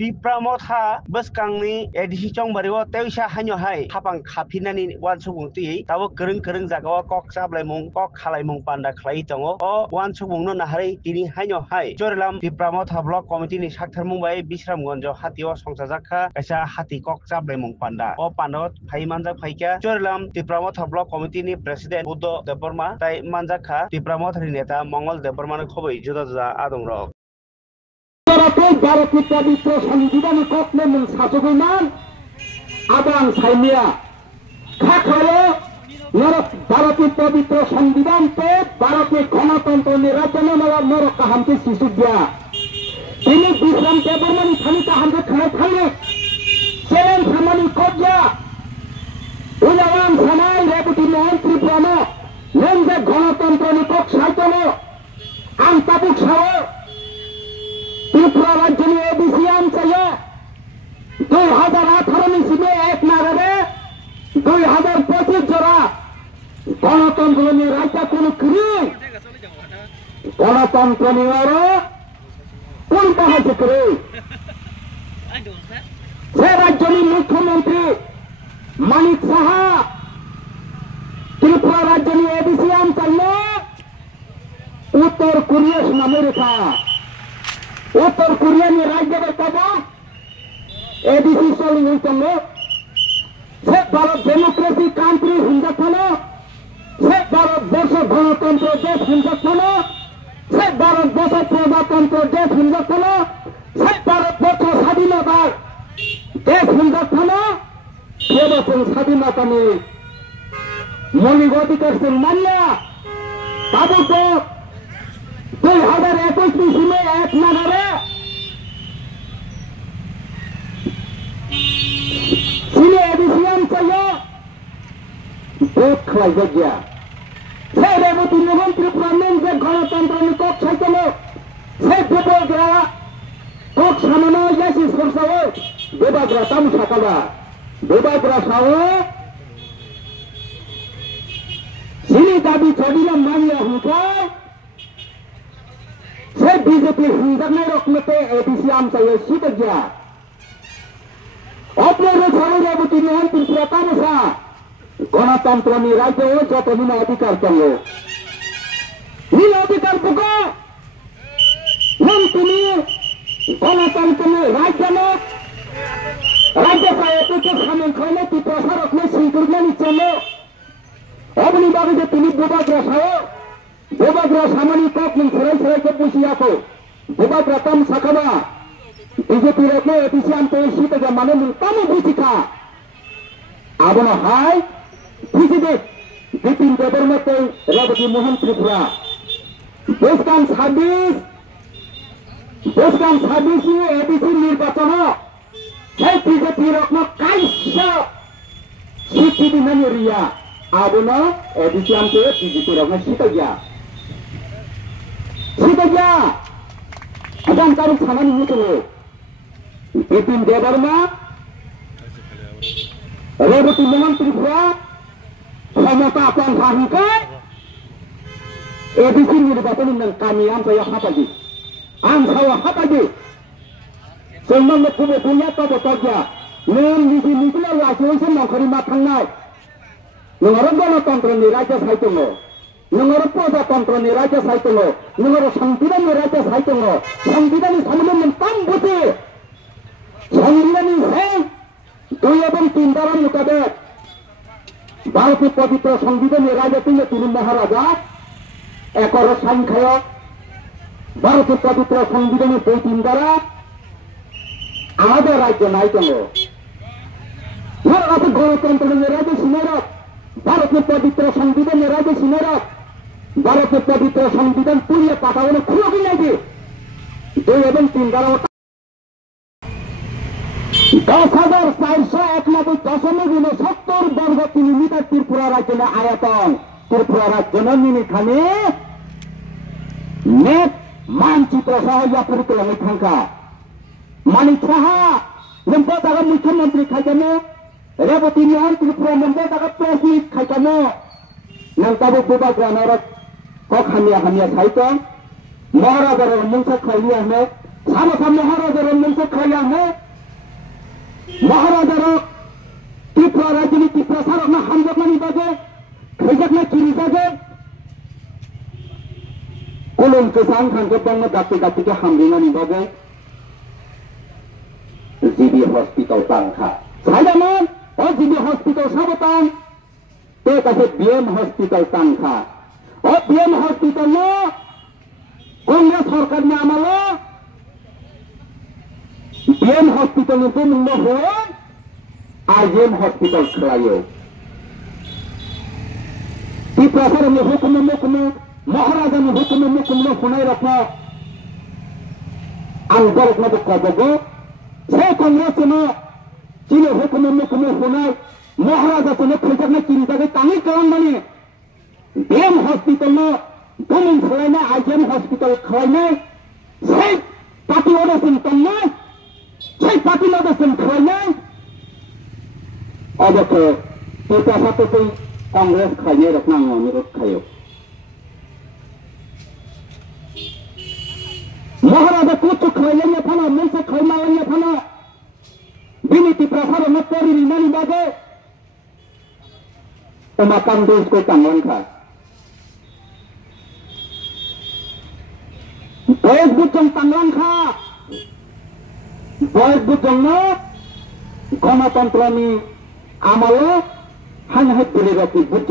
Tipramotha Buskangni Edishi Chongbario Teusha Hanyohai Hapang Kapinani one Subunti Tawo Kering Zagawa Kok Sablemung Kok Halimung Panda Claitongo or one Subunno Nahari Tini Hanyohai Jorelam Tipramotha Block Committee ni Shaktar Mumbai Bishram Gonjo Hatio Songsazaka Kasha Hati Kok Sablemung Panda or Pandot Paimanja Paika Jorelam Tipramotha Block Committee ni President Udo Deborma Tai Manjaka Tipramotha Neta Mongol Deborman Kobe Judaza Adam Rock Baraki Pavitra Sanjidan Kokman Sasuguman Abang Saimia Kakalo Baraki Pavitra Sanjidan Pe Baraki Konatanto Nirajana Mala Moraka Hamti Sisudya Ini Bishram Deborman Thanita Hamti Khanai Selen Samani Kodja Unawan Samai Reputi Mohan Triprano Lenze Konatanto Nikok Saitono Antabuk Sawo Tripura Rajya ABCM saya 2018 সিমে এক নাগারে 2025 জোড়া গণতন্ত্র নিয়ে রাজ্য কোন করি গণতন্ত্র নিয়ে কোন কাজ করে সে রাজ্যের মুখ্যমন্ত্রী মানিক সাহা ত্রিপুরা রাজ্যের ABCM চাইলে উত্তর Korea America Uttar Korea ni raja bertemu, ABC soling utama, set Bharat demokrasi country hinja thano, set Bharat Barsha Ganatantra desh hinja thano, set Bharat Barsha Prajatantra desh hinja thano, set Bharat Barsha Sadinata desh hinja thano, Kebasang Sadinata ni Maulikodikar se manya, tabuk to 2021 সিমে এক নাগারে সিমে ABCM চাইলে vote খাওয়াই গিয়া সেই রেবতী মোহন ত্রিপুরামেন যে গণতন্ত্র নিকক চাইছিল সেই দেবগ্রা কক সামানো যাইছি সরসাও দেবগ্রা তাম সাকাবা দেবগ্রা সাও সিনি দাবি ছড়িলাম মানিয়া হুকা Saya BJP hendak naik mete ABCM saya sudah dia. Apa yang saya lakukan dengan tindakan saya, ganatantra ni raja jatuh ni adhikar kamu. Ni adhikar buka. Nanti ni ganatantra ni raja saya itu kesamaan kau tu pasar aku singkurnya ni celo. Apa ni bagi dia pilih buka saya. Bobagra samani kok ning serai-serai ke pusia ko Bobagra tam sakaba BJP rekno ABCM te sita ga mane mul tamu busika abona hai president Bipin Deborma te Rebuti Mohan Tripura Boskan Sabis ni ABC নির্বাচন সেই BJP rekno kaisa siti dinani ria abona ABCM te BJP rekno sita ga Sudahnya, akan taruh sana ni itu. Bipin Deborma, Rebuti Mohan Tripura, Samata akan hahikat. ABC ni dapat dengan kami am saya apa lagi? Am saya apa lagi? Semua mereka punya tahu saja. Nen ni lah langsung semua kerima tangai. Nengaran ganatantra ni raja saya tunggu. Nengar Prajatantra ni raja saya tunggu, nengar Sambidan ni raja saya tunggu, Sambidan ni sama mentam buti, Sambidan ni saya, 2 এবং 3 দ্বারা মোতাবেক, ভারতের পবিত্র সংবিধান ni raja তিনি মহারাজা, acre সংখ্যায়, ভারতের পবিত্র সংবিধানের 2-3 দ্বারা, আমাদের রাজ্য নাই তঙ্গ, আর আছে গণতন্ত্র ni raja সিনেরক, ভারতের পবিত্র সংবিধান ni raja সিনেরক, ভারতের পবিত্র সংবিধান পুড়িয়ে পাঠানো খুব নাকি 2 এবং 3 দ্বারা 10,491.70 বর্গ কিলোমিটার ত্রিপুরা রাজ্যের আয়তন ত্রিপুরা রাজ্যের নিমিখানে নেট মানচিত্র সহ পরিকল্পনা থাকা মানিক সাহা নম্বর জায়গা মুখ্যমন্ত্রী খাইকানো রেবতী মোহন ত্রিপুরা নম্বর জায়গা প্রেসিডেন্ট খাইকানো नंताबो बुबा ग्रानार कख हामिया साइतो महाराजार मुंसा खलिया हमें সামসা মহারাজার মঞ্চ খাইয়া হে মহারাজার ত্রিপুরা রাজনীতি ত্রিপুরা সারক না হামজাকমানি বাজে খেজাক না চিনি বাজে কলম কেসান খানকে বঙ্গ গাতে গাতিকে হামলিনানি বাজে জিবি হসপিটাল তাংখা সাইদামান ও জিবি হসপিটাল সাবতান তে কাছে বিএম হসপিটাল তাংখা ও বিএম হসপিটাল ন কংগ্রেস সরকার নে আমালো বিএম হসপিটাল তো মুন্ড হয়ে আইএম হসপিটাল খেলাयो ত্রিপুরা में हुकुम महाराजा में हुकुम सुनाई रखा आंदोलन में कबो से कांग्रेस में चीने हुकुम सुनाई महाराजा से फिल्टर में चिंता के तानी कलम बने बीएम हॉस्पिटल में दोनों खिलाने आईएम हॉस्पिटल खिलाने से पार्टी वाले सिंटम में से पार्टी वाले सिंटम खिलाने अब तो पैसा तो कोई कांग्रेस खाइए रखना अनुरोध खायो महाराजा कुछ खाइए फना मन से खाइना लेंगे फना बिनीति प्रसार में तेरी निमानी बागे तो मकान देश को तंगन खा बॉयज बुजंग तंगन खा बॉयज बुजंग ना गणतंत्र में आमालो हन है बुलेगा की बुजंग